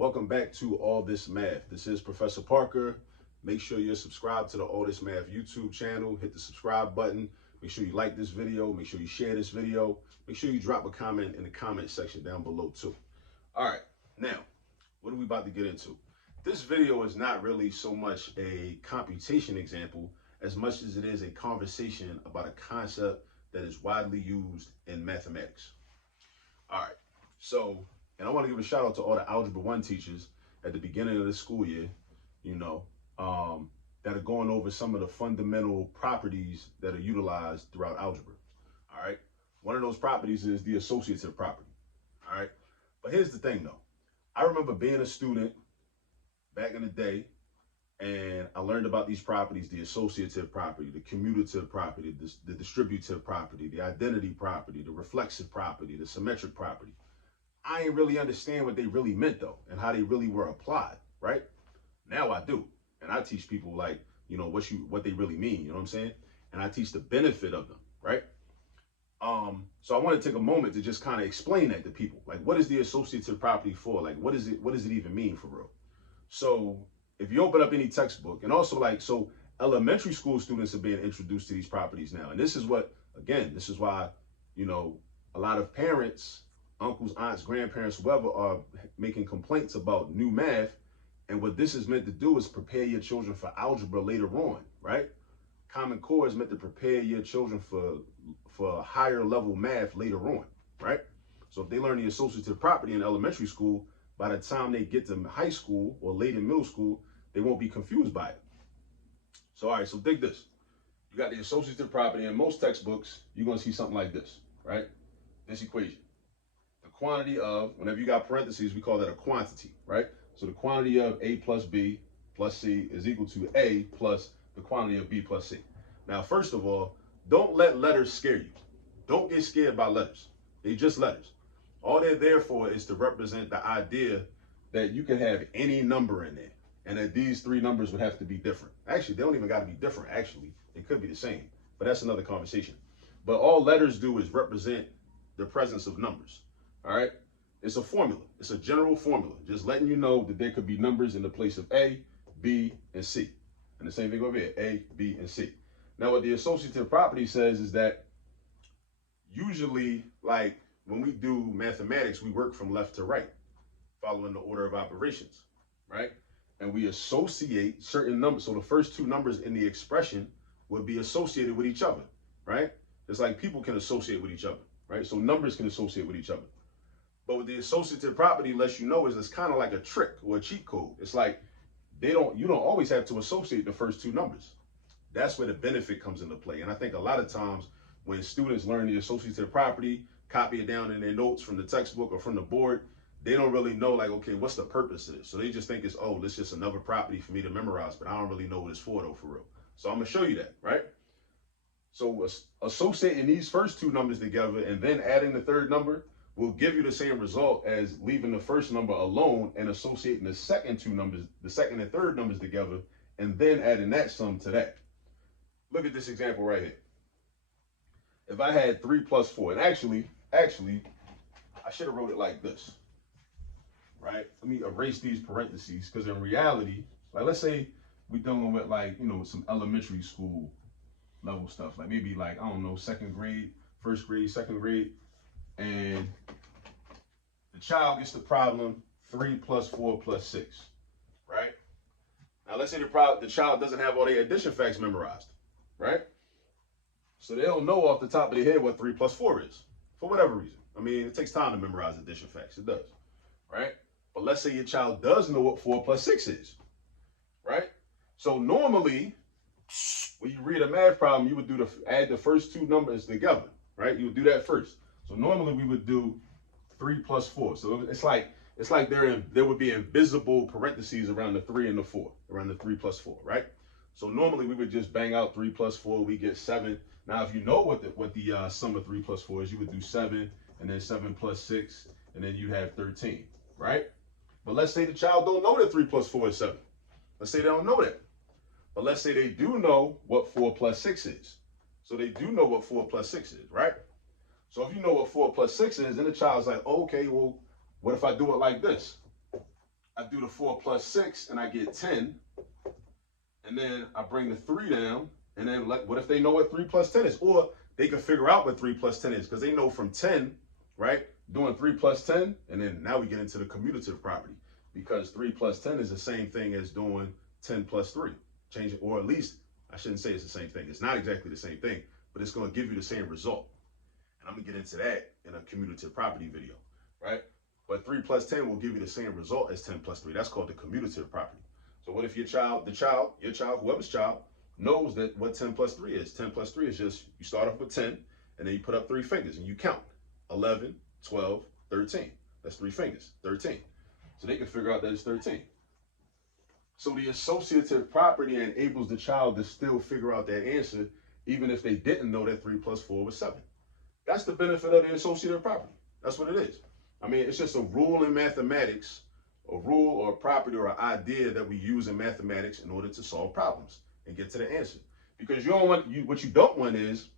Welcome back to All This Math. This is Professor Parker. Make sure you're subscribed to the All This Math YouTube channel. Hit the subscribe button. Make sure you like this video. Make sure you share this video. Make sure you drop a comment in the comment section down below too. All right, now, what are we about to get into? This video is not really so much a computation example as much as it is a conversation about a concept that is widely used in mathematics. All right, so, and I want to give a shout out to all the Algebra 1 teachers at the beginning of the school year, that are going over some of the fundamental properties that are utilized throughout algebra. All right, one of those properties is the associative property. All right, but here's the thing though. I remember being a student back in the day, and I learned about these properties: the associative property, the commutative property, the distributive property, the identity property, the reflexive property, the symmetric property. I ain't really understand what they really meant though, and how they really were applied, right? Now I do. And I teach people like, what they really mean, you know what I'm saying? And I teach the benefit of them, right? So I want to take a moment to just kind of explain that to people. Like, what is the associative property for? Like, what does it even mean for real? So if you open up any textbook, and also so elementary school students are being introduced to these properties now. And this is why, a lot of parents, uncles, aunts, grandparents, whoever, are making complaints about new math. And what this is meant to do is prepare your children for algebra later on, right? Common Core is meant to prepare your children for higher level math later on, right? So if they learn the associative property in elementary school, by the time they get to high school or late in middle school, they won't be confused by it. So, all right, so dig this. You got the associative property. In most textbooks, you're going to see something like this, right? This equation. The quantity of, whenever you got parentheses, we call that a quantity, right? So the quantity of A plus B plus C is equal to A plus the quantity of B plus C. Now, first of all, don't let letters scare you. Don't get scared by letters. They're just letters. All they're there for is to represent the idea that you can have any number in there, and that these three numbers would have to be different. Actually, they don't even got to be different. Actually, they could be the same, but that's another conversation. But all letters do is represent the presence of numbers. All right? It's a formula. It's a general formula, just letting you know that there could be numbers in the place of A, B, and C. And the same thing over here, A, B, and C. Now, what the associative property says is that usually, like when we do mathematics, we work from left to right, following the order of operations, right? And we associate certain numbers. So the first two numbers in the expression would be associated with each other, right? It's like people can associate with each other, right? So numbers can associate with each other. But what the associative property lets you know is it's kind of like a trick or a cheat code. It's like you don't always have to associate the first two numbers. That's where the benefit comes into play. And I think a lot of times when students learn the associative property, copy it down in their notes from the textbook or from the board, they don't really know, like, okay, what's the purpose of this? So they just think it's, oh, it's just another property for me to memorize, but I don't really know what it's for though, for real. So I'm gonna show you that, right? So associating these first two numbers together and then adding the third number will give you the same result as leaving the first number alone and associating the second and third numbers together, and then adding that sum to that. Look at this example right here. If I had 3 plus 4, and actually, I should have wrote it like this, right? Let me erase these parentheses, because in reality, like let's say we're dealing with some elementary school level stuff, like maybe I don't know, second grade, first grade, second grade, and the child gets the problem 3 plus 4 plus 6, right? Now let's say the child doesn't have all their addition facts memorized, right? So they don't know off the top of their head what 3 plus 4 is, for whatever reason. I mean, it takes time to memorize addition facts, it does, right? But let's say your child does know what 4 plus 6 is, right? So normally, when you read a math problem, you would add the first two numbers together, right? You would do that first. So normally we would do 3 plus 4. So it's like there would be invisible parentheses around the 3 and the 4, around the 3 plus 4, right? So normally we would just bang out 3 plus 4, we get 7. Now if you know what the sum of 3 plus 4 is, you would do 7, and then 7 plus 6, and then you have 13, right? But let's say the child don't know that 3 plus 4 is 7. Let's say they don't know that. But let's say they do know what 4 plus 6 is. So they do know what 4 plus 6 is, right? So if you know what 4 plus 6 is, then the child's like, oh, okay, well, what if I do it like this? I do the 4 plus 6 and I get 10. And then I bring the 3 down. And then what if they know what 3 plus 10 is? Or they can figure out what 3 plus 10 is because they know from 10, right? Doing 3 plus 10. And then now we get into the commutative property because 3 plus 10 is the same thing as doing 10 plus 3. Change it, or at least I shouldn't say it's the same thing. It's not exactly the same thing, but it's going to give you the same result. And I'm going to get into that in a commutative property video, right? But 3 plus 10 will give you the same result as 10 plus 3. That's called the commutative property. So what if your child, whoever's child, knows that what 10 plus 3 is? 10 plus 3 is just, you start off with 10, and then you put up 3 fingers, and you count. 11, 12, 13. That's 3 fingers, 13. So they can figure out that it's 13. So the associative property enables the child to still figure out that answer, even if they didn't know that 3 plus 4 was 7. That's the benefit of the associative property. That's what it is. I mean, it's just a rule in mathematics, a rule or a property or an idea that we use in mathematics in order to solve problems and get to the answer. Because you don't want, what you don't want is,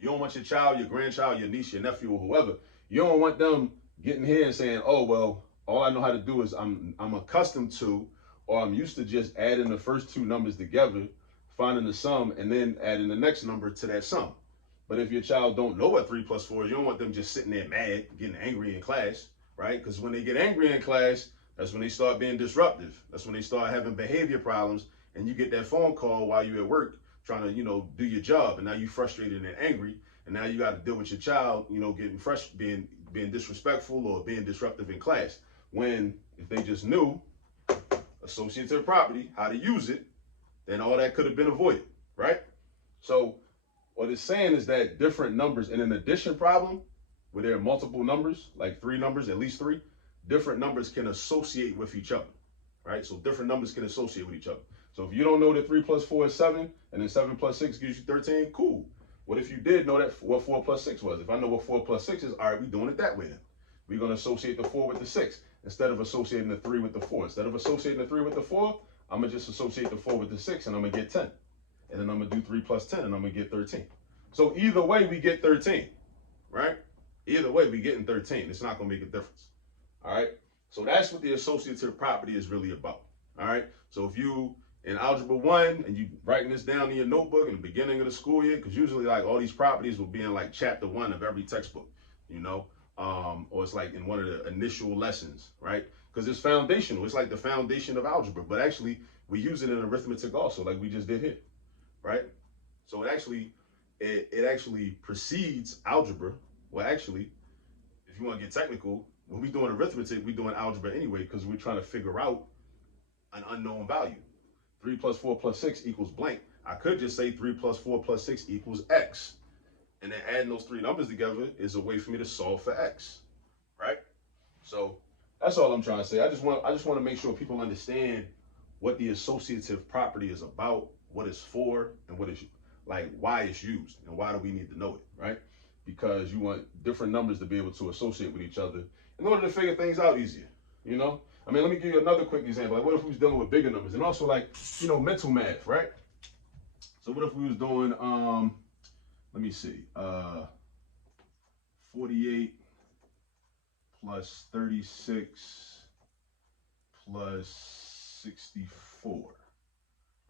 you don't want your child, your grandchild, your niece, your nephew, or whoever, you don't want them getting here and saying, oh, well, all I know how to do is I'm accustomed to, or I'm used to just adding the first 2 numbers together, finding the sum, and then adding the next number to that sum. But if your child don't know what 3 plus 4 is, you don't want them just sitting there mad, getting angry in class, right? Because when they get angry in class, that's when they start being disruptive. That's when they start having behavior problems, and you get that phone call while you're at work trying to, do your job, and now you're frustrated and angry, and now you got to deal with your child, getting being disrespectful or being disruptive in class. When if they just knew associative property, how to use it, then all that could have been avoided, right? So what it's saying is that different numbers in an addition problem, where there are multiple numbers, like 3 numbers, at least 3, different numbers can associate with each other, right? So different numbers can associate with each other. So if you don't know that 3 plus 4 is 7, and then 7 plus 6 gives you 13, cool. What if you did know that what 4 plus 6 was? If I know what 4 plus 6 is, all right, we're doing it that way then. We're going to associate the 4 with the 6 instead of associating the 3 with the 4. Instead of associating the 3 with the 4, I'm going to just associate the 4 with the 6, and I'm going to get 10. And then I'm going to do 3 plus 10, and I'm going to get 13. So either way, we get 13, right? Either way, we getting 13. It's not going to make a difference, all right? So that's what the associative property is really about, all right? So if you in Algebra 1 and you writing this down in your notebook in the beginning of the school year, because usually like all these properties will be in like chapter 1 of every textbook, or it's like in one of the initial lessons, right? Because it's foundational. It's like the foundation of algebra, but actually we use it in arithmetic also, like we just did here, right? So it actually precedes algebra. Well, actually, if you want to get technical, when we're doing arithmetic, we're doing algebra anyway, because we're trying to figure out an unknown value. 3 plus 4 plus 6 equals blank. I could just say 3 plus 4 plus 6 equals X. And then adding those 3 numbers together is a way for me to solve for X, right? So that's all I'm trying to say. I just want to make sure people understand what the associative property is about, what it's for, and what it's like, why it's used, and why do we need to know it, right? Because you want different numbers to be able to associate with each other in order to figure things out easier, I mean, let me give you another quick example. Like, what if we was dealing with bigger numbers? And also, like, mental math, right? So what if we was doing, let me see, 48 plus 36 plus 64,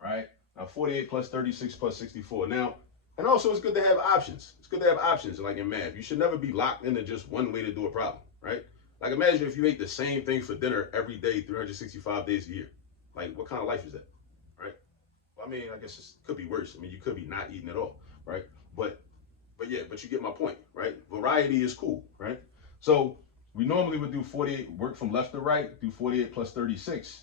right? Now, 48 plus 36 plus 64. Now, and also it's good to have options. It's good to have options, like in math. You should never be locked into just one way to do a problem, right? Like, imagine if you ate the same thing for dinner every day, 365 days a year. Like, what kind of life is that, right? Well, I mean, I guess it could be worse. I mean, you could be not eating at all, right? But you get my point, right? Variety is cool, right? So we normally would do 48, work from left to right, do 48 plus 36,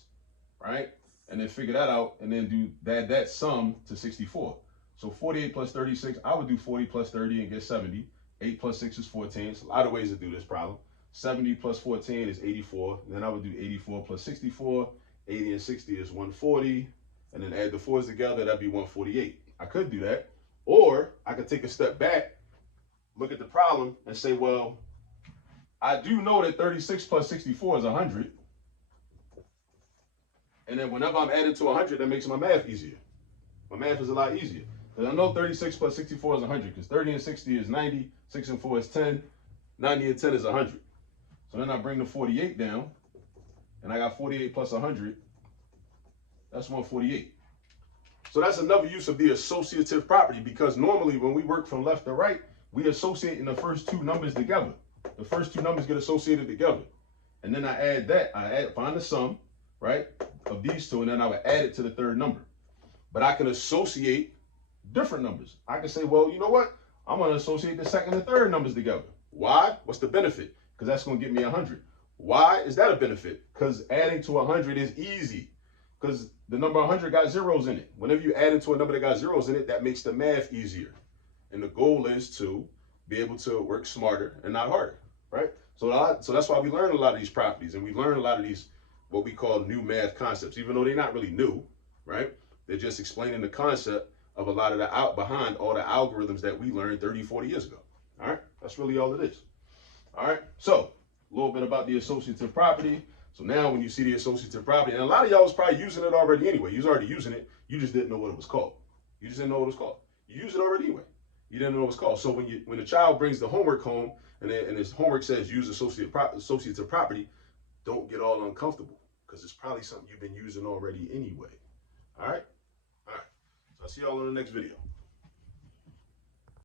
right? And then figure that out, and then add that sum to 64. So 48 plus 36, I would do 40 plus 30 and get 70. 8 plus 6 is 14. It's a lot of ways to do this problem. 70 plus 14 is 84. And then I would do 84 plus 64. 80 and 60 is 140. And then add the 4s together, that'd be 148. I could do that. Or I could take a step back, look at the problem, and say, well, I do know that 36 plus 64 is 100. And then whenever I'm adding to 100, that makes my math easier. My math is a lot easier. Because I know 36 plus 64 is 100. Because 30 and 60 is 90. 6 and 4 is 10. 90 and 10 is 100. So then I bring the 48 down. and I got 48 plus 100, that's 148. So that's another use of the associative property, because normally when we work from left to right, we associate the first two numbers together. The first two numbers get associated together. And then I add that, find the sum, right, of these two, and then I would add it to the third number. But I can associate different numbers. I can say, well, you know what? I'm going to associate the second and third numbers together. Why? What's the benefit? Because that's going to give me 100. Why is that a benefit? Because adding to 100 is easy. Because the number 100 got zeros in it. Whenever you add into a number that got zeros in it, that makes the math easier. And the goal is to be able to work smarter and not harder, right? So that's why we learn a lot of these properties, and we learn a lot of these what we call new math concepts, even though they're not really new, right? They're just explaining the concept of a lot of the behind all the algorithms that we learned 30, 40 years ago. All right, that's really all it is. All right, so a little bit about the associative property. So now when you see the associative property, and a lot of y'all was probably using it already anyway. You was already using it. You just didn't know what it was called. You just didn't know what it was called. You use it already anyway. You didn't know what it was called. So when the child brings the homework home and his homework says use associative property, don't get all uncomfortable, because it's probably something you've been using already anyway. All right? All right. So I'll see y'all in the next video.